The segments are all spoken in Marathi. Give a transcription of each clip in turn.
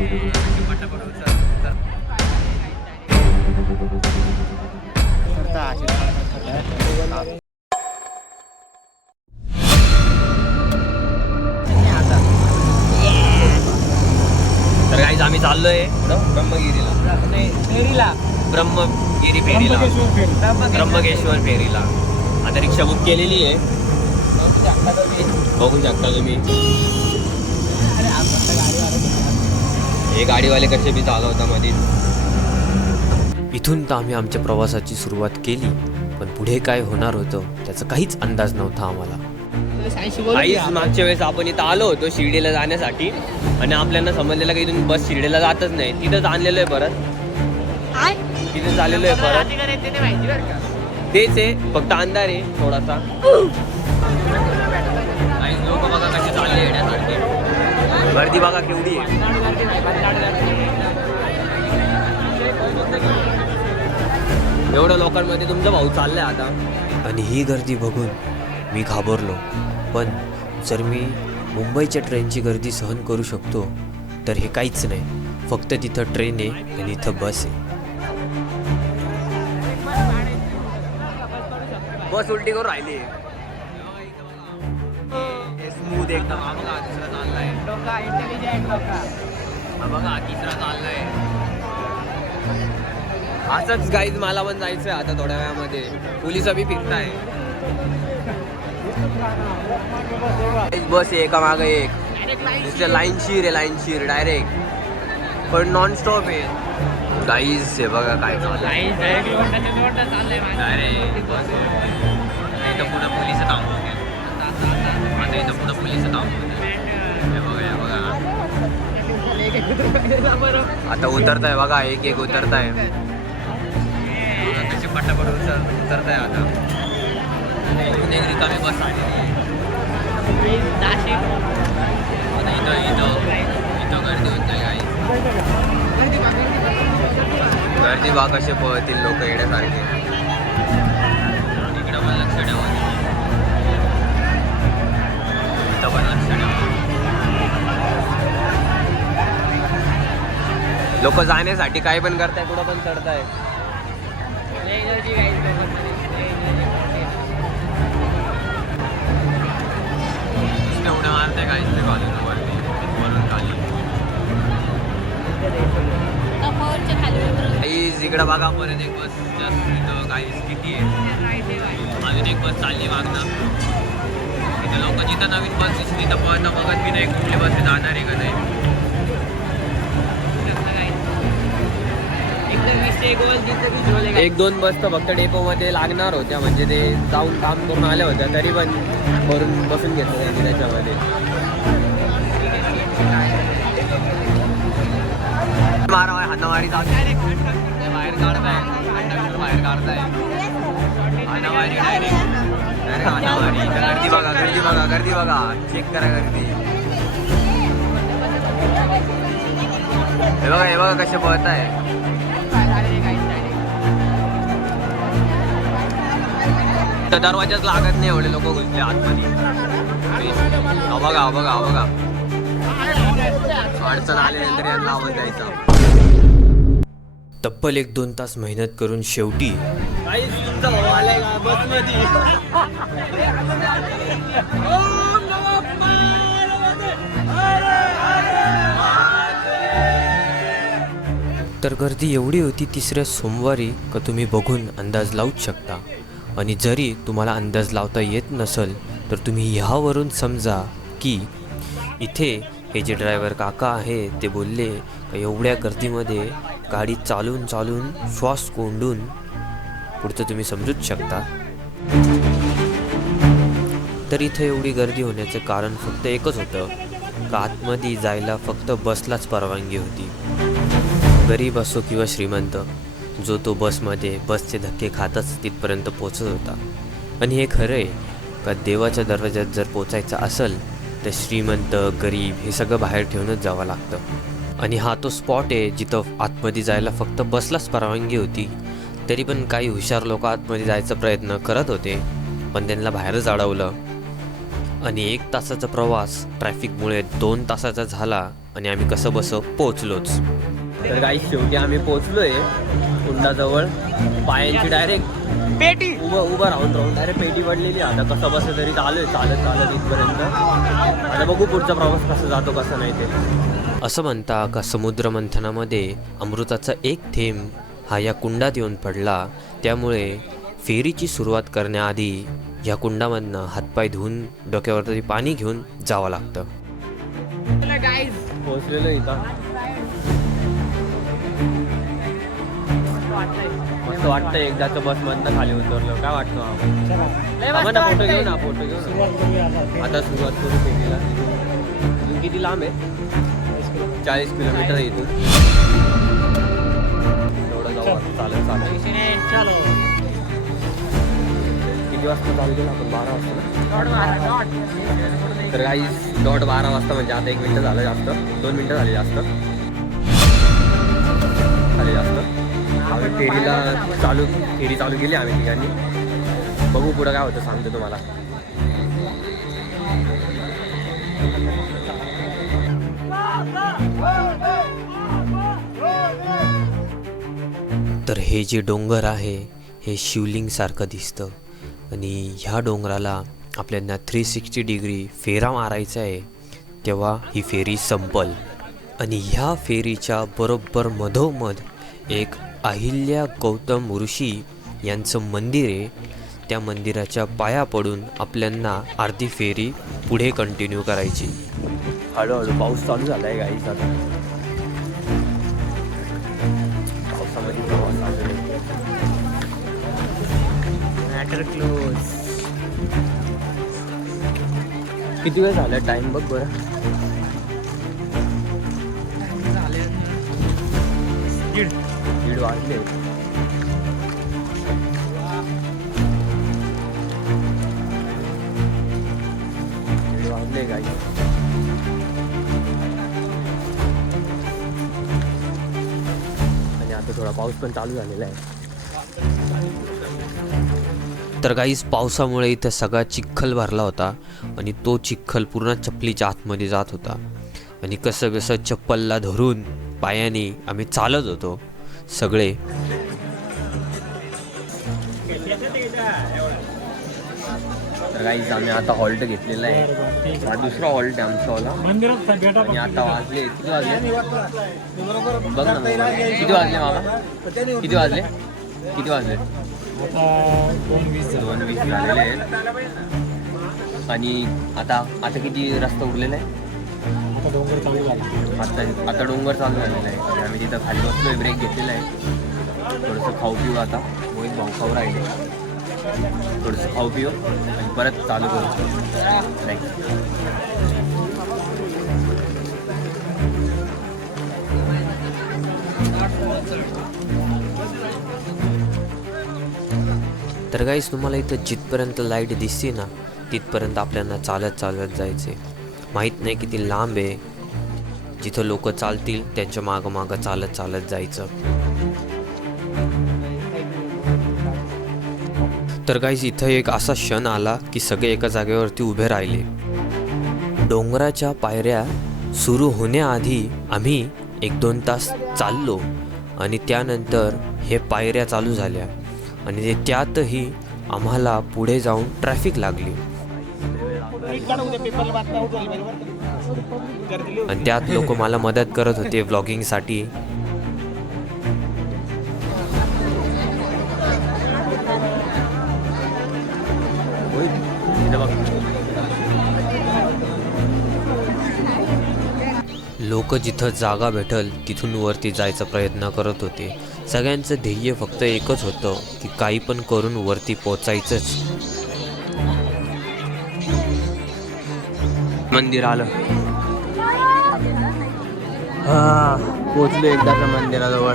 तर गाईज आम्ही चाललोय ब्रह्मगिरी फेरीला, ब्रह्मकेश्वर फेरीला. आता रिक्षा बुक केलेली आहे, बघू शकता तुम्ही. हे गाडीवाले कसे बी चालवता मध्ये. इथून तर आम्ही आमच्या प्रवासाची सुरुवात केली, पण पुढे काय होणार होतं त्याचा काहीच अंदाज नव्हता आम्हाला. मागच्या वेळेस आपण इथं आलो होतो शिर्डीला जाण्यासाठी, आणि आपल्याला समजलेलं की इथून बस शिर्डीला जातच नाही. तिथंच आणलेलं आहे परत, तिथेच आलेलो आहे परत. तेच आहे, फक्त अंधार आहे थोडासा. लोक बघा कसे चालले येण्यासारखे, गर्दी बघा केवढी आहे. एवढ्या लोकांमध्ये तुमचा भाऊ चाललाय आता. आणि ही गर्दी बघून मी घाबरलो. पण जर मी मुंबईच्या ट्रेनची गर्दी सहन करू शकतो तर हे काहीच नाही. फक्त तिथं ट्रेन आहे आणि इथं बस आहे. बस उलटी करून राहिली. स्मूथ एकदम. हा बघा दुसरा चाललाय, हा बघा तिसरा चाललाय. असंच गाईज मला पण जायचंय आता थोड्या वेळामध्ये. पोलिस बी फिरताय. बस आहे एका मागे एक, दुसऱ्या लाईनशीर आहे, लाईनशीर डायरेक्ट, पण नॉन स्टॉप आहे. गाईज हे बघा काय चाललंय. इथं पुन्हा पोलिस थांबवते, आता इथं पुन्हा पोलिस थांबवते. हे बघा हे बघा, आता उतरताय बघा, एक एक उतरताय. कशी पटापट उतरताय. आता इथून एक रिकामी बस आलेली आहे. आता इथं गर्दी होत आहे. गर्दी बा कसे पळतील लोक येण्यासारखे. इकडं पण लक्ष ठेवा, इथं पण लक्ष ठेवा. लोक जाण्यासाठी काय पण करताय, कुठं पण चढताय. एवढं मारताय काहीच ते कॉलेजवरती वरून खाली. इकडं बघा परत एक बस इथं काही किती आहे. अजून एक बस चालली मागणं. इथं लोक जिथं नवीन बस दिसली तिथं पळता बघत की नाही कुठली बस जाणार आहे का नाही. एक दोन बस तर फक्त डेपोमध्ये लागणार होत्या, म्हणजे ते जाऊन काम करून आल्या होत्या, तरी पण भरून बसून घेतलं त्यांनी त्याच्यामध्ये. हानावारी बाहेर काढताय, बाहेर काढताय हानावारी डायरेक्ट हानावारी. गर्दी बघा, गर्दी बघा, गर्दी बघा, चेक करा गर्दी. हे बघा हे बघा कसे पळताय. दरवाजाच लागत नाही, एवढे लोक घुसले आतमध्ये. बघा बघा बघा, अडचण आल्यानंतर यांना आवाज द्यायचा. तब्बल 1-2 तास मेहनत करून शेवटी तर गर्दी एवढी होती तिसऱ्या सोमवारी का तुम्ही बघून अंदाज लावूच शकता. आणि जरी तुम्हाला अंदाज लावता येत नसेल तर तुम्ही ह्यावरून समजा की इथे हे जे ड्रायव्हर काका आहे ते बोलले एवढ्या गर्दीमध्ये गाडी चालून चालून श्वास कोंडून, पुढचं तुम्ही समजूच शकता. तर इथे एवढी गर्दी होण्याचं कारण फक्त एकच होतं का आतमध्ये जायला फक्त बसलाच परवानगी होती. गरीब असो किंवा श्रीमंत, जो तो बसमध्ये बसचे धक्के खातच तिथपर्यंत पोचत होता. आणि हे खरं आहे का देवाच्या दरवाज्यात जर पोचायचं असेल तर श्रीमंत गरीब हे सगळं बाहेर ठेवूनच जावं लागतं. आणि हा तो स्पॉट आहे जिथं आतमध्ये जायला फक्त बसलाच परवानगी होती. तरी पण काही हुशार लोक आतमध्ये जायचा प्रयत्न करत होते, पण त्यांना बाहेरच अडवलं. आणि 1 तासाचा प्रवास ट्रॅफिकमुळे 2 तासाचा झाला आणि आम्ही कसं बसं पोहोचलोच. तर गाईस शेवटी आम्ही पोहोचलोय कुंडाजवळ. पायांची डायरेक्ट पेटी उभं राहून डायरेक्ट पेटी पडलेली. आता कसं बसं तरी चालू आहे, चालत इथपर्यंत. आता बघू पुढचा प्रवास कसा जातो कसं नाही ते. असं म्हणता का समुद्र मंथनामध्ये अमृताचा एक थेंब हा या कुंडात येऊन पडला. त्यामुळे फेरीची सुरुवात करण्याआधी या कुंडामधनं हातपाय धुवून डोक्यावरती पाणी घेऊन जावं लागतं. पोहोचलेलो इथं. मस्त वाटतं एकदाचं बसमधनं खाली उतरलो. काय वाटतं आम्हाला? फोटो घेऊ ना. आता सुरुवात करू फेरीला. इथून किती लांब आहे? 40 किलोमीटर आहे इथून. एवढं जाऊ चालत. किती वाजता चालू केलं आपण? 12 वाजता. तर काही 12:30 वाजता म्हणजे आता 1 मिनिट झालं जास्त, 2 मिनिटं झाली जास्त. आम्ही फेरी चालू केली आम्ही ठिकाणी. बघू पुढं काय होतं सांगतो तुम्हाला. तर हे जे डोंगर आहे हे शिवलिंगसारखं दिसतं आणि ह्या डोंगराला आपल्याला 360 डिग्री फेरा मारायचा आहे. तेव्हा ही फेरी संपल. आणि ह्या फेरीच्या बरोबर मधोमध एक अहिल्या गौतम ऋषी यांचं मंदिर आहे. त्या मंदिराच्या पाया पडून आपल्यांना अर्धी फेरी पुढे कंटिन्यू करायची. हळूहळू पाऊस चालू झाला आहे गाईस. आता पावसामध्ये किती वेळ झाला टाइम बघ बरं. दीड वाजले. गाई. आणि आता थोडा पाऊस पण चालू झालेला आहे. तर गाईस पावसामुळे इथं सगळा चिखल भरला होता आणि तो चिखल पूर्ण चप्पलीच्या आतमध्ये जात होता. आणि कसं कसं चप्पलला धरून पायाने आम्ही चालत होतो सगळे. तर गाईस आम्ही आता हॉल्ट घेतलेला आहे. हा दुसरा हॉल्ट आहे आमचा. आणि आता वाजले किती वाजले बघ ना. किती वाजले मामा? किती वाजले? 2:20 झालेले आहेत. आणि आता किती रस्ता उरलेला आहे? आता डोंगर चालू झालेला आहे. आणि आम्ही तिथं खाली बसलोय, ब्रेक घेतलेला आहे. थोडंसं खाऊ पिऊ. आता मोहित भाऊ खाऊ राहिले. थोडंसं खाऊ पिऊ आणि परत चालू करू. तर गाईस तुम्हाला इथं जिथपर्यंत लाईट दिसते ना तिथपर्यंत आपल्याला चालत जायचे. माहीत नाही किती लांब आहे. जिथं लोक चालतील त्यांच्या मागं चालत जायचं. तर गाईस इथं एक असा क्षण आला की सगळे एका जागेवरती उभे राहिले. डोंगराच्या पायऱ्या सुरू होण्याआधी आम्ही 1-2 तास चाललो आणि त्यानंतर हे पायऱ्या चालू झाल्या आणि त्यातही आम्हाला पुढे जाऊन ट्रॅफिक लागली. आणि त्यात लोक मला मदत करत होते व्लॉगिंगसाठी. लोक जिथं जागा भेटल तिथून वरती जायचा प्रयत्न करत होते. सगळ्यांचं ध्येय फक्त एकच होतं की काही पण करून वरती पोचायचंच. मंदिर आलं. पोचलो एकदाच्या मंदिराजवळ.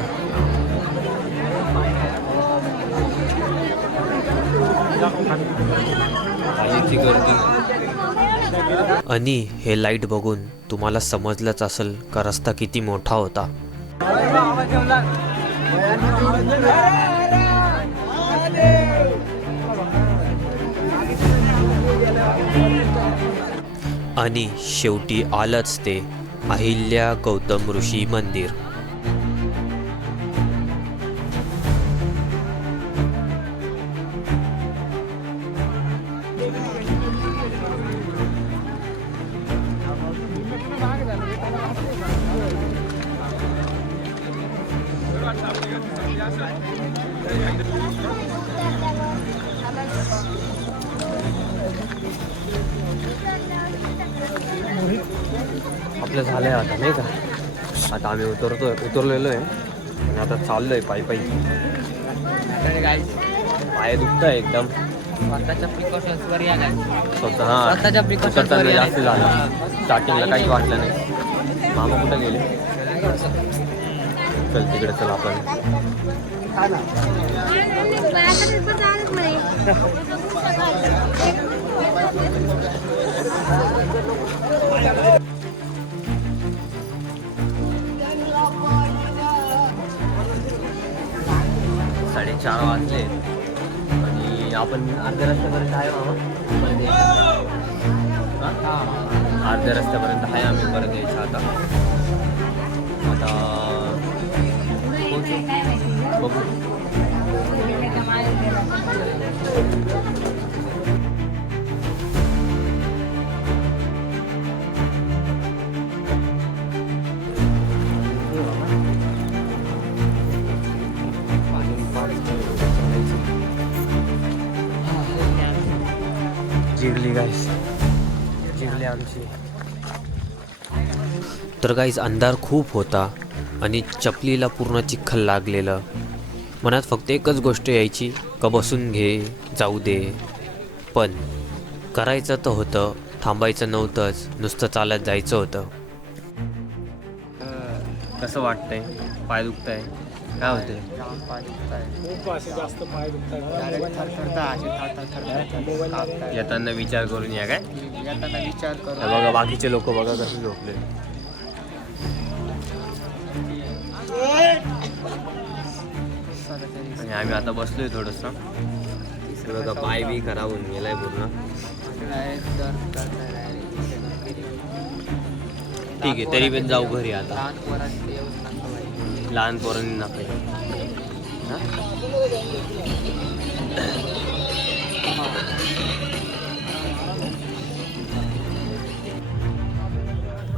आणि हे लाईट बघून तुम्हाला समजलंच असेल का रस्ता किती मोठा होता. आणि शेवटी आलंच ते अहिल्या गौतम ऋषी मंदिर. आपलं झालंय आता नाही का. आता आम्ही उतरलेलो आहे आणि आता चाललोय पायी पायी. पाय दुखतंय एकदम. स्वतःच्या प्रिकॉशन्सवर या काय स्वतःच्या प्रिकॉशन्सवर जास्त झालं. स्टार्टिंगला काही वाटलं नाही. मामा कुठं गेले. चल तिकडे चल आपण. साडेचार वाजले आणि आपण अर्ध्या रस्त्यापर्यंत आहे मामा. अर्ध्या रस्त्यापर्यंत आहे. आम्ही परत यायचं आता बघू. जिरली गाईस, जिरली आमची. तर गाईस अंधार खूप होता आणि चपलीला पूर्ण चिखल लागलेलं. मनात फक्त एकच गोष्ट यायची का बसून घे, जाऊ दे. पण करायचं तर होतं, थांबायचं नव्हतंच, नुसतं चालत जायचं होतं. कसं वाटतंय? पाय दुखतंय? काय होते? येताना विचार करून या काय. बघा बाकीचे लोक बघा कसे झोपले. आणि आम्ही आता बसलोय थोडस. बघा पाय बी खराब होऊन गेलाय पूर्ण. ठीक आहे तरी पण जाऊ घरी आता. लहान पोरांनी नका.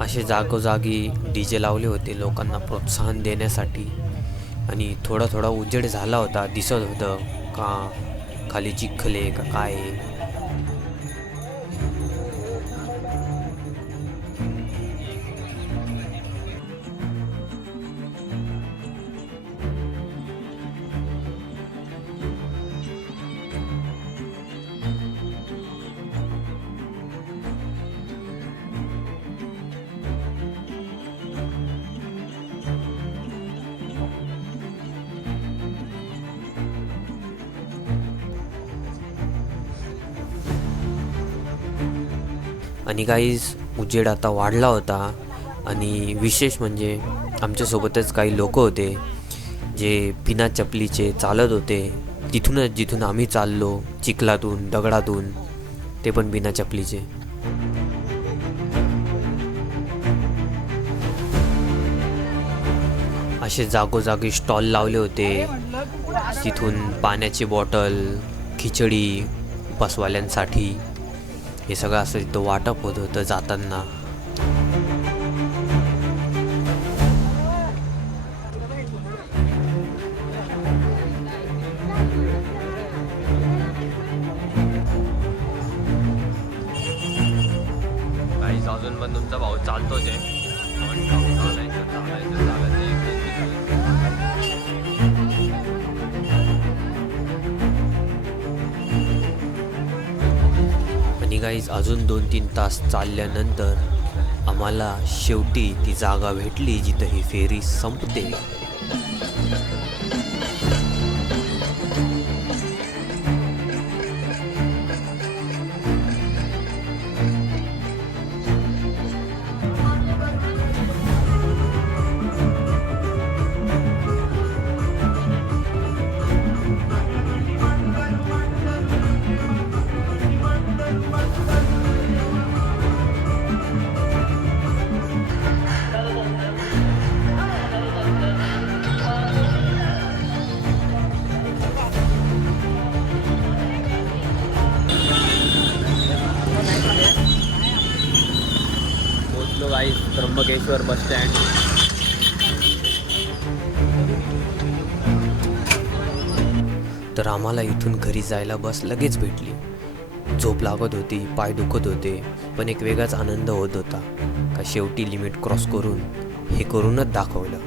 असे जागोजागी डीजे लावले होते लोकांना प्रोत्साहन देण्यासाठी. आणि थोडा थोडा उजेड झाला होता. दिसत होतं का खाली चिखले का काय. आणि गाईज उजेड आता वाढला होता. आणि विशेष म्हणजे आमच्यासोबतच काही लोक होते जे बिना चपलीचे चालत होते. तिथूनच जिथून आम्ही चाललो, चिखलातून दगडातून, ते पण बिना चपलीचे. असे जागोजागी स्टॉल लावले होते. तिथून पाण्याची बॉटल, खिचडी उपासवाल्यांसाठी हे सगळं असं इथं वाटप होत होतं जाताना. काही अजून पण तुमचा भाऊ चालतोच आहे. आणि गाईज अजून 2-3 तास चालल्यानंतर आम्हाला शेवटी ती जागा भेटली जिथं ही फेरी संपते. Mahabaleshwar bus stand. तर आम्हाला इथून घरी जायला बस लगेच भेटली. झोप लागत होती, पाय दुखत होते, पण एक वेगळाच आनंद होत होता का शेवटी लिमिट क्रॉस करून हे करूनच दाखवलं.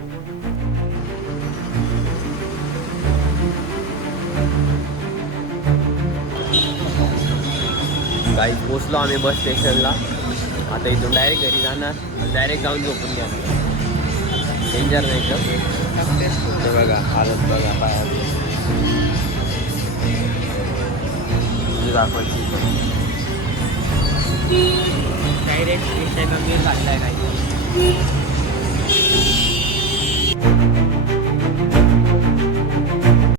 काही पोचलो आम्ही बस स्टेशनला. आता इथून डायरेक्ट घरी जाणार, डायरेक्ट जाऊन झोपून घ्या. डेंजर नाही का ते बघा, हालत बघा पायाची. दाखवायची डायरेक्ट घातलाय नाही.